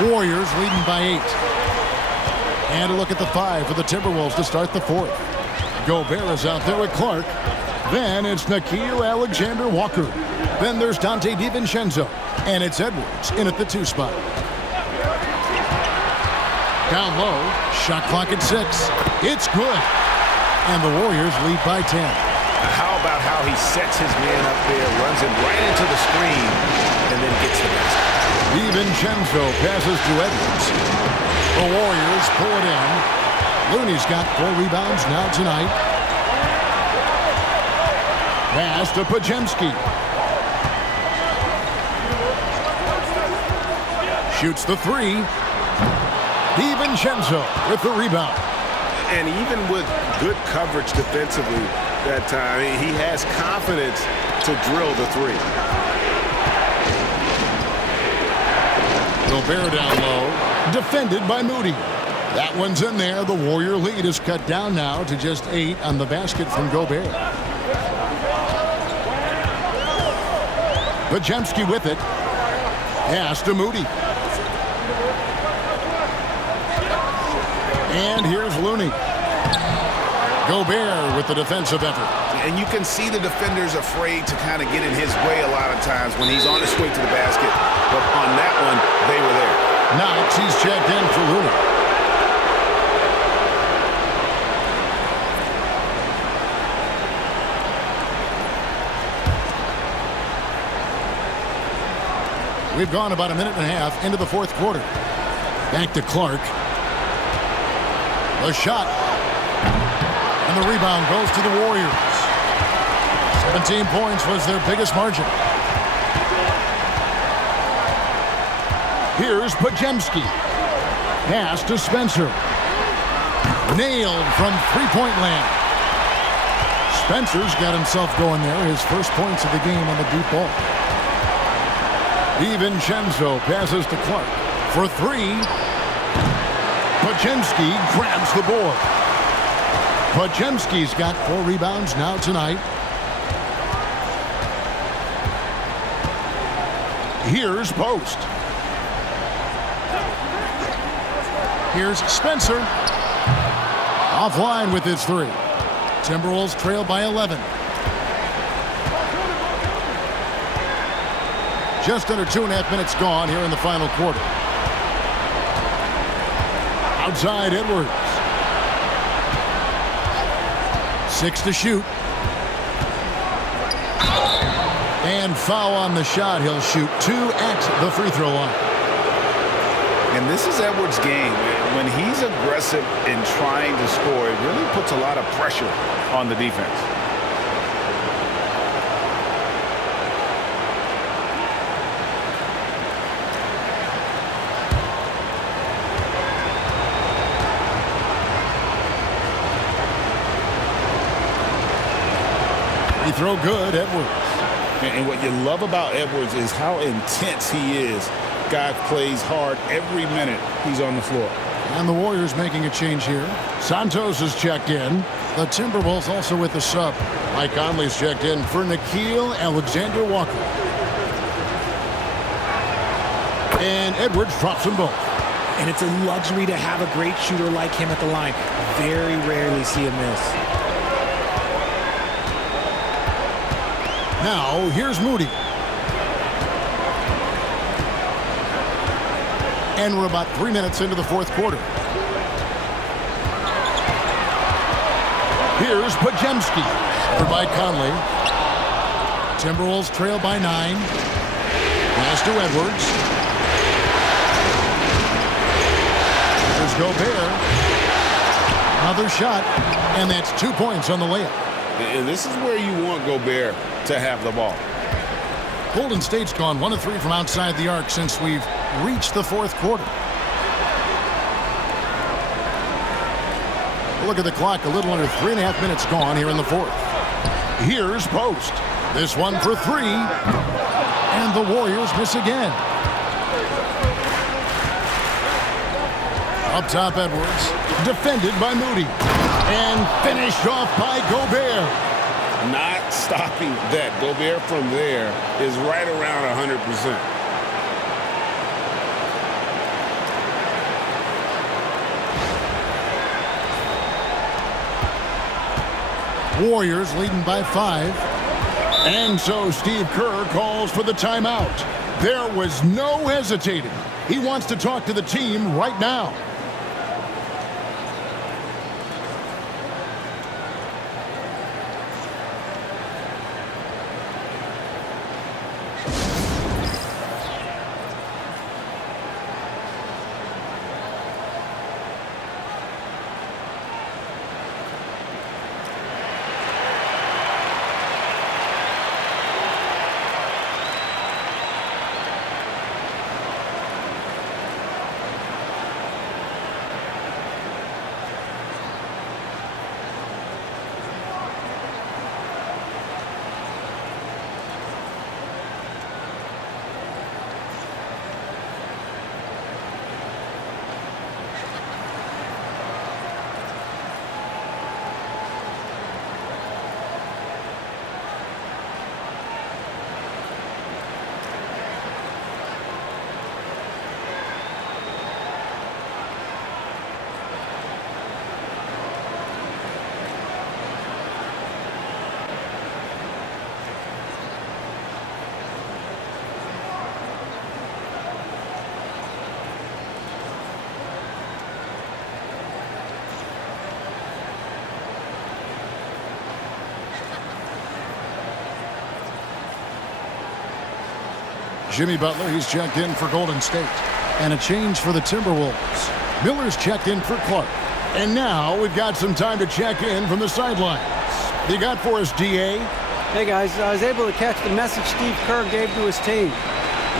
Warriors leading by 8. And a look at the 5 for the Timberwolves to start the 4th. Gobert is out there with Clark. Then it's Nickeil Alexander-Walker. Then there's Dante DiVincenzo. And it's Edwards in at the 2 spot. Down low, shot clock at 6. It's good. And the Warriors lead by 10. How about how he sets his man up there, runs him right into the screen, and then gets the basket. DiVincenzo passes to Edwards. The Warriors pull it in. Looney's got 4 rebounds now tonight. Pass to Podziemski. Shoots the 3. DiVincenzo with the rebound. And even with good coverage defensively that time, he has confidence to drill the 3. Gobert down low, defended by Moody. That one's in there. The Warrior lead is cut down now to just 8 on the basket from Gobert. Podziemski with it. Pass to Moody. And here's Looney. Gobert with the defensive effort. And you can see the defenders afraid to kind of get in his way a lot of times when he's on his way to the basket. But on that one, they were there. Knox, he's checked in for Looney. We've gone about a minute and a half into the 4th quarter. Back to Clark. The shot. And the rebound goes to the Warriors. 17 points was their biggest margin. Here's Podziemski. Pass to Spencer. Nailed from three-point land. Spencer's got himself going there. His first points of the game on the deep ball. DiVincenzo passes to Clark for 3. Podziemski grabs the board. Podziemski's got 4 rebounds now tonight. Here's Post. Here's Spencer. Offline with his 3. Timberwolves trail by 11. Just under 2.5 minutes gone here in the final quarter. Outside Edwards. 6 to shoot. And foul on the shot. He'll shoot 2 at the free throw line. And this is Edwards' game. When he's aggressive in trying to score, it really puts a lot of pressure on the defense. Free throw good, Edwards. And what you love about Edwards is how intense he is. Guy plays hard every minute he's on the floor. And the Warriors making a change here. Santos is checked in. The Timberwolves also with the sub. Mike Conley's checked in for Nickeil Alexander-Walker. And Edwards drops them both. And it's a luxury to have a great shooter like him at the line. Very rarely see a miss. Now, here's Moody. And we're about 3 minutes into the 4th quarter. Here's Podziemski. Covered by Conley. Timberwolves trail by 9. Pass to Edwards. There's Gobert. Another shot. And that's 2 points on the layup. And this is where you want Gobert to have the ball. Golden State's gone 1 of 3 from outside the arc since we've reached the 4th quarter. Look at the clock, a little under 3.5 minutes gone here in the 4th. Here's Post. This one for 3. And the Warriors miss again. Up top, Edwards. Defended by Moody. And finished off by Gobert. Not stopping that. Gobert from there is right around 100%. Warriors leading by 5. And so Steve Kerr calls for the timeout. There was no hesitating. He wants to talk to the team right now. Jimmy Butler, he's checked in for Golden State. And a change for the Timberwolves. Miller's checked in for Clark. And now we've got some time to check in from the sidelines. You got for us, DA? Hey, guys, I was able to catch the message Steve Kerr gave to his team.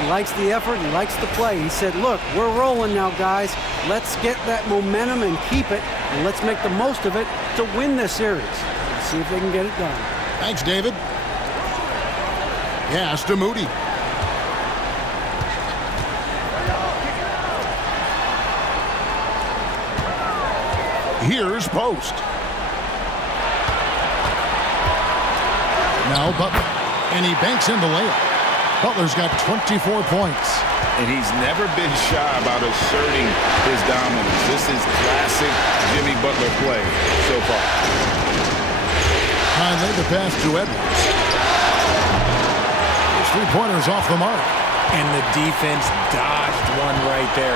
He likes the effort. He likes the play. He said, look, we're rolling now, guys. Let's get that momentum and keep it, and let's make the most of it to win this series. Let's see if they can get it done. Thanks, David. Yes, to Moody. Here's Post. Now Butler. And he banks in the layup. Butler's got 24 points. And he's never been shy about asserting his dominance. This is classic Jimmy Butler play so far. Finally, the pass to Edwards. His three-pointer's off the mark. And the defense dodged one right there.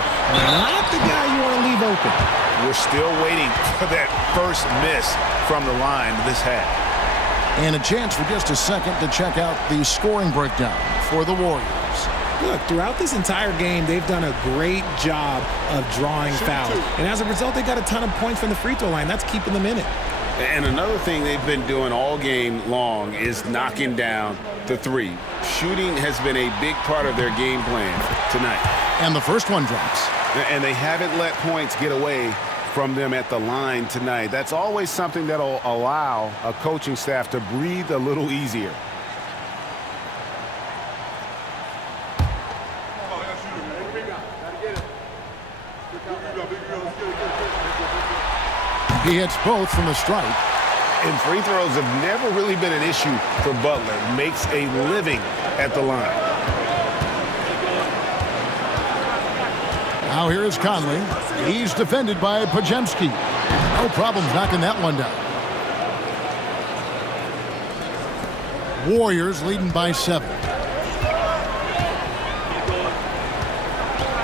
Not the guy you want to leave open. We're still waiting for that first miss from the line this half. And a chance for just a second to check out the scoring breakdown for the Warriors. Look, throughout this entire game, they've done a great job of drawing fouls. And as a result, they got a ton of points from the free throw line. That's keeping them in it. And another thing they've been doing all game long is knocking down the three. Shooting has been a big part of their game plan tonight. And the first one drops. And they haven't let points get away from them at the line tonight. That's always something that'll allow a coaching staff to breathe a little easier. He hits both from the strike. And free throws have never really been an issue for Butler. Makes a living at the line. Now here is Conley. He's defended by Podziemski. No problems knocking that one down. Warriors leading by 7.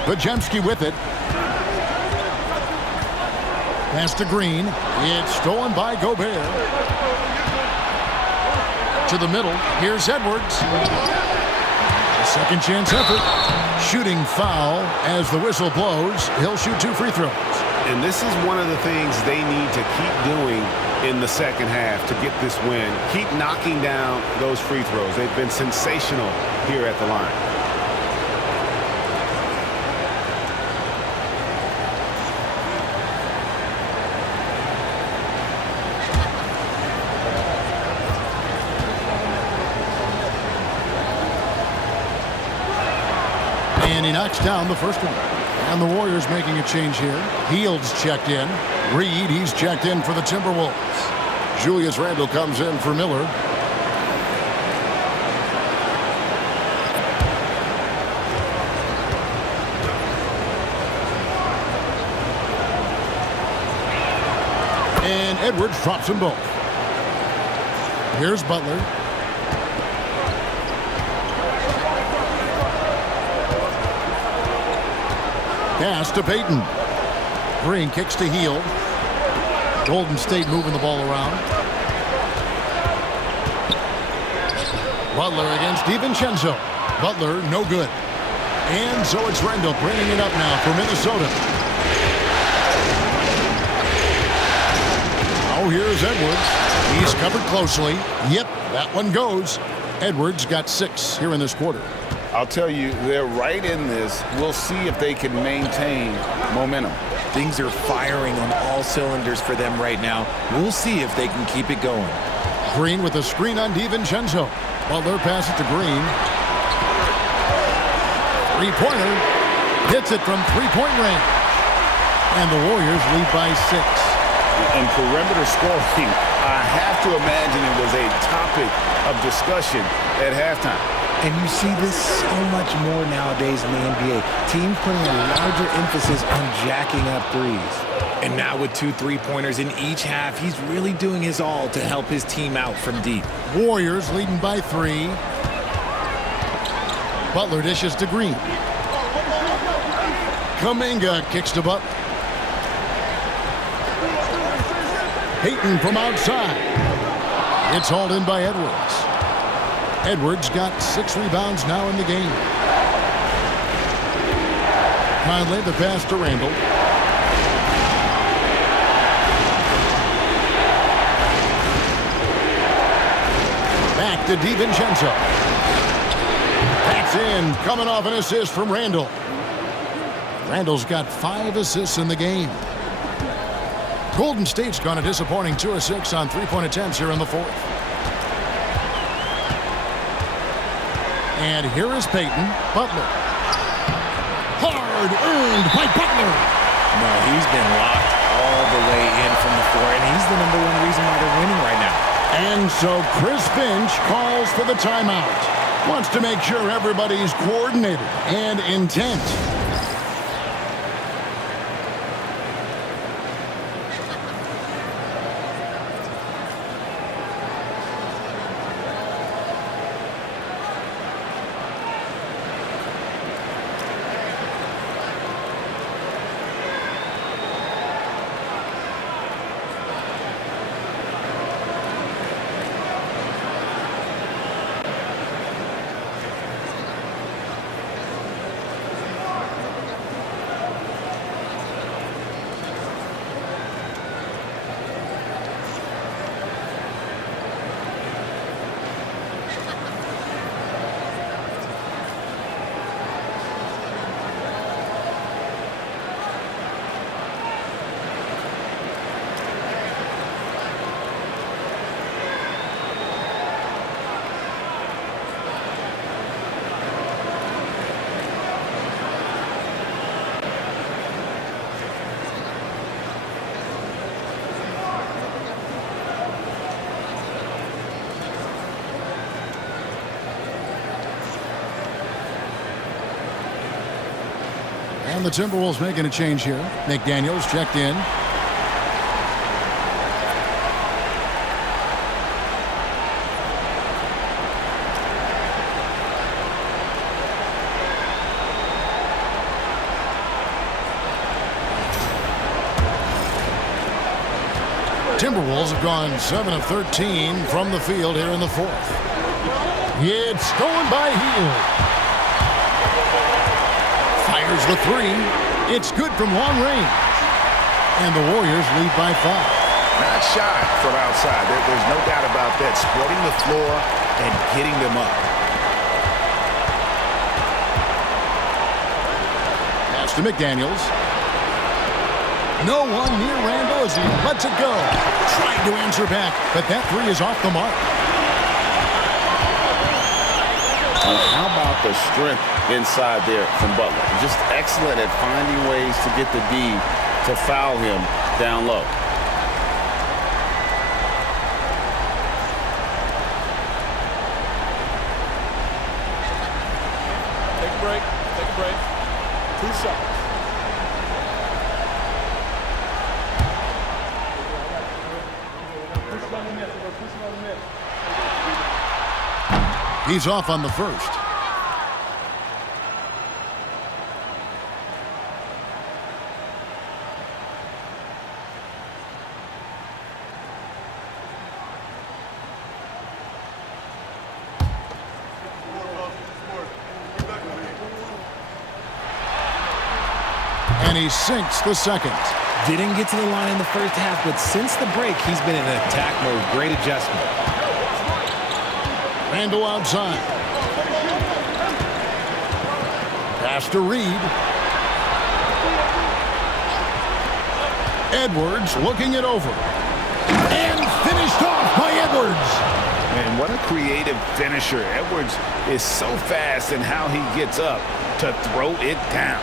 Podziemski with it. Pass to Green. It's stolen by Gobert. To the middle. Here's Edwards. A second chance effort. Shooting foul as the whistle blows. He'll shoot 2 free throws. And this is one of the things they need to keep doing in the second half to get this win. Keep knocking down those free throws. They've been sensational here at the line. And he knocks down the first one. And the Warriors making a change here. Hield's checked in. Reed, he's checked in for the Timberwolves. Julius Randle comes in for Miller. And Edwards drops them both. Here's Butler. Pass to Payton. Green kicks to Heel. Golden State moving the ball around. Butler against DiVincenzo. Butler, no good. And so it's Randall bringing it up now for Minnesota. Oh, here's Edwards. He's covered closely. Yep, that one goes. Edwards got 6 here in this quarter. I'll tell you, they're right in this. We'll see if they can maintain momentum. Things are firing on all cylinders for them right now. We'll see if they can keep it going. Green with a screen on DiVincenzo. Butler passes to Green. Three-pointer. Hits it from three-point range. And the Warriors lead by 6. And perimeter scoring, I have to imagine it was a topic of discussion at halftime. And you see this so much more nowadays in the NBA. Teams putting a larger emphasis on jacking up threes. And now with 2 3-pointers in each half, he's really doing his all to help his team out from deep. Warriors leading by 3. Butler dishes to Green. Kuminga kicks to Butler. Payton from outside. It's hauled in by Edwards. Edwards got 6 rebounds now in the game. Conley the pass to Randall. Back to DiVincenzo. That's in, coming off an assist from Randall. Randall's got 5 assists in the game. Golden State's gone a disappointing 2 of 6 on 3-point attempts here in the 4th. And here is Payton. Butler. Hard earned by Butler. No, he's been locked all the way in from the floor, and he's the #1 reason why they're winning right now. And so Chris Finch calls for the timeout. Wants to make sure everybody's coordinated and intent. And the Timberwolves making a change here. McDaniels checked in. Timberwolves have gone 7 of 13 from the field here in the 4th. It's going by Heel. Fires the 3. It's good from long range. And the Warriors lead by 5. Not shy from outside. There's no doubt about that. Spreading the floor and getting them up. Pass to McDaniels. No one near Randall as he lets it go. Trying to answer back, but that 3 is off the mark. How about the strength inside there from Butler? Just excellent at finding ways to get the D to foul him down low. Take a break. Take a break. 2 shots. Push it on the net. He's off on the first. And he sinks the second. Didn't get to the line in the first half, but since the break, he's been in attack mode. Great adjustment. Randall outside. Pass to Reed. Edwards looking it over. And finished off by Edwards. Man, what a creative finisher. Edwards is so fast in how he gets up to throw it down.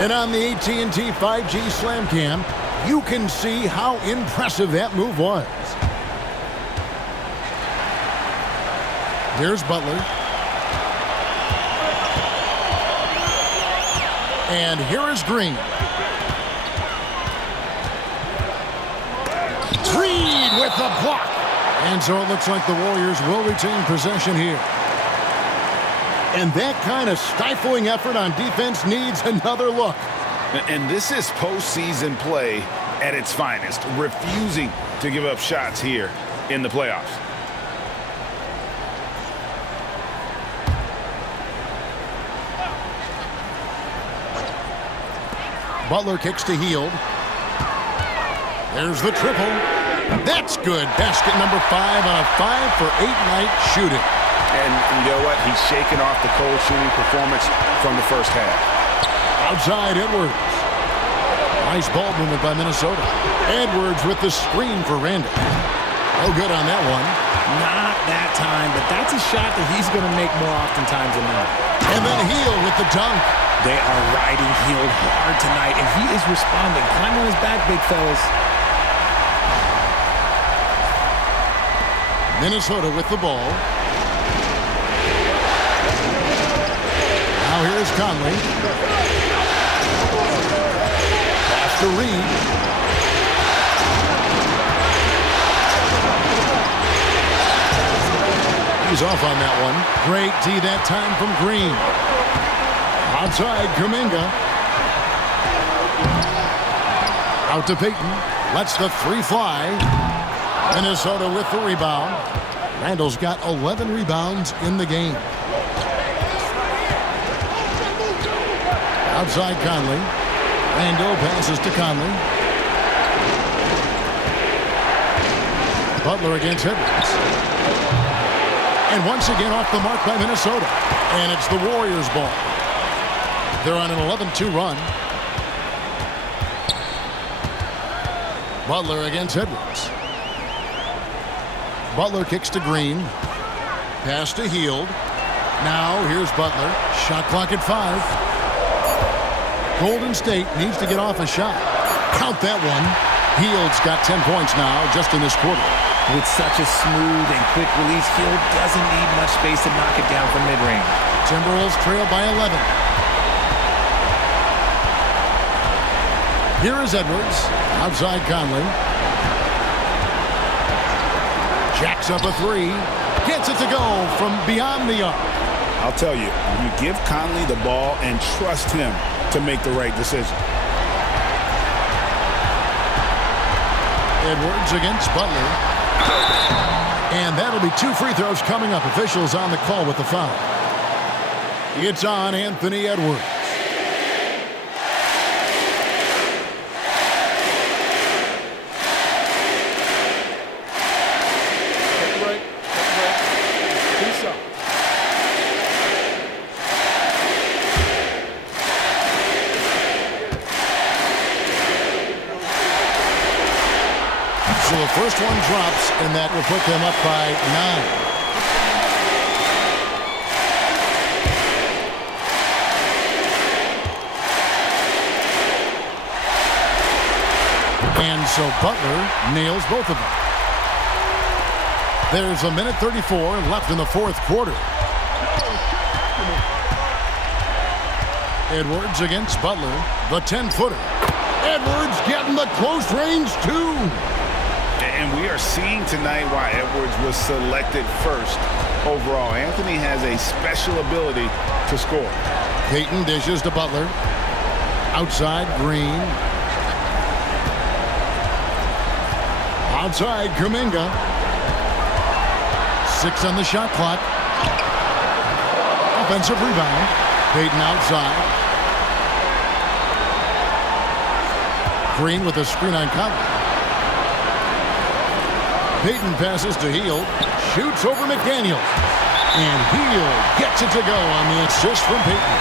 And on the AT&T 5G Slam Cam, you can see how impressive that move was. Here's Butler. And here is Green. Reed with the block. And so it looks like the Warriors will retain possession here. And that kind of stifling effort on defense needs another look. And this is postseason play at its finest, refusing to give up shots here in the playoffs. Butler kicks to Hield. There's the triple. That's good. Basket number 5 on a 5-for-8 night shooting. And you know what? He's shaking off the cold shooting performance from the first half. Outside Edwards. Nice ball movement by Minnesota. Edwards with the screen for Randall. No good on that one. Not that time, but that's a shot that he's going to make more oftentimes than not. And then Hield with the dunk. They are riding Hield hard tonight, and he is responding. Climb on his back, big fellas. Minnesota with the ball. Now here's Conley. Pass to Reed. He's off on that one. Great D that time from Green. Outside Kuminga. Out to Payton. Lets the three fly. Minnesota with the rebound. Randall's got 11 rebounds in the game. Outside Conley. Randall passes to Conley. Butler against Edwards. And once again off the mark by Minnesota. And it's the Warriors' ball. They're on an 11-2 run. Butler against Edwards. Butler kicks to Green. Pass to Hield. Now here's Butler. Shot clock at 5. Golden State needs to get off a shot. Count that one. Hield's got 10 points now just in this quarter. With such a smooth and quick release, Hield doesn't need much space to knock it down from mid-range. Timberwolves trail by 11. Here is Edwards. Outside Conley. Jacks up a three. Gets it to go from beyond the arc. I'll tell you, you give Conley the ball and trust him to make the right decision. Edwards against Butler. And that'll be 2 free throws coming up. Officials on the call with the foul. It's on Anthony Edwards. So the first one drops, and that will put them up by 9. And so Butler nails both of them. There's a minute 34 left in the fourth quarter. Edwards against Butler, the 10-footer. Edwards getting the close range too. And we are seeing tonight why Edwards was selected first overall. Anthony has a special ability to score. Payton dishes to Butler. Outside, Green. Outside, Kuminga. 6 on the shot clock. Offensive rebound. Payton outside. Green with a screen on Conley. Payton passes to Hield. Shoots over McDaniel. And Hield gets it to go on the assist from Payton.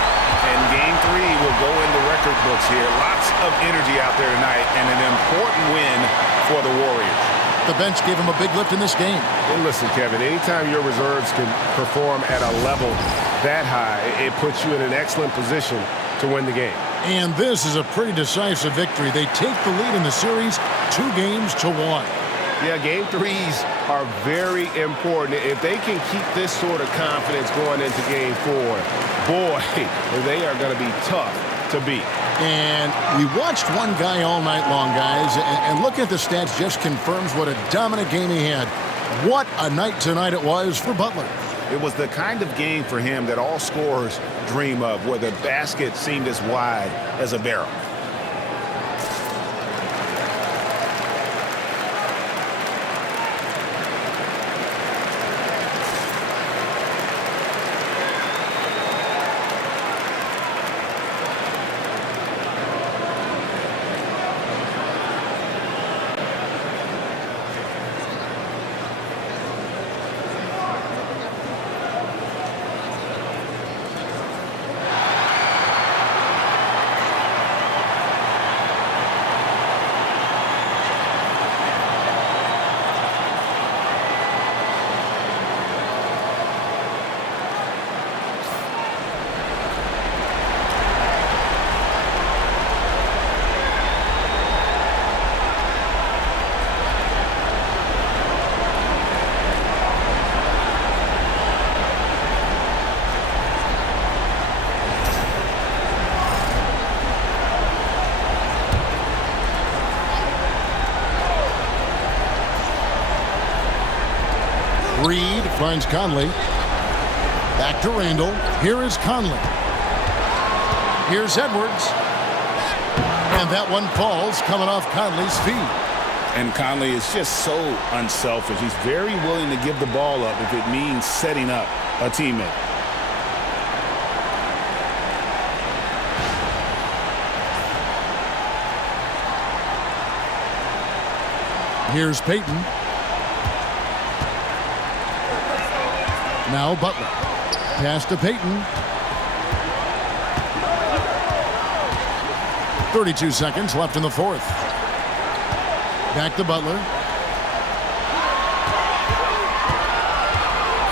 And game 3 will go in the record books here. Lots of energy out there tonight and an important win for the Warriors. The bench gave him a big lift in this game. And listen, Kevin, anytime your reserves can perform at a level that high, it puts you in an excellent position to win the game. And this is a pretty decisive victory. They take the lead in the series 2-1. Yeah, game 3s are very important. If they can keep this sort of confidence going into game 4, boy, they are going to be tough to beat. And we watched one guy all night long, guys, and looking at the stats just confirms what a dominant game he had. What a night tonight it was for Butler. It was the kind of game for him that all scorers dream of, where the basket seemed as wide as a barrel. Reed finds Conley. Back to Randall. Here is Conley. Here's Edwards. And that one falls coming off Conley's feet. And Conley is just so unselfish. He's very willing to give the ball up if it means setting up a teammate. Here's Payton. Now Butler. Pass to Payton. 32 seconds left in the fourth. Back to Butler.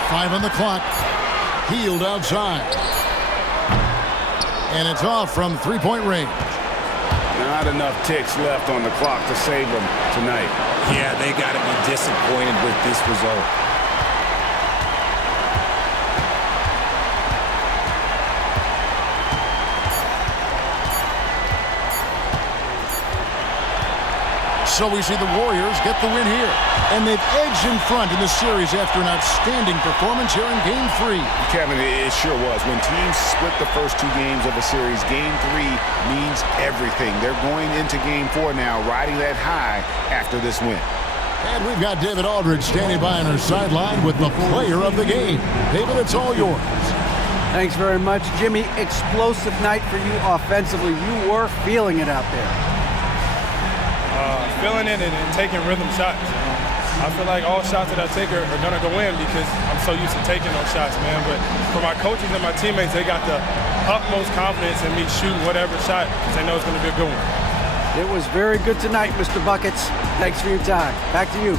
5 on the clock. Hield outside. And it's off from three-point range. Not enough ticks left on the clock to save them tonight. Yeah, they got to be disappointed with this result. So we see the Warriors get the win here. And they've edged in front in the series after an outstanding performance here in Game 3. Kevin, it sure was. When teams split the first 2 games of a series, Game 3 means everything. They're going into Game 4 now, riding that high after this win. And we've got David Aldridge standing by on our sideline with the player of the game. David, it's all yours. Thanks very much, Jimmy. Explosive night for you offensively. You were feeling it out there. Feeling it and taking rhythm shots. I feel like all shots that I take are going to go in because I'm so used to taking those shots, man. But for my coaches and my teammates, they got the utmost confidence in me shooting whatever shot because they know it's going to be a good one. It was very good tonight, Mr. Buckets. Thanks for your time. Back to you.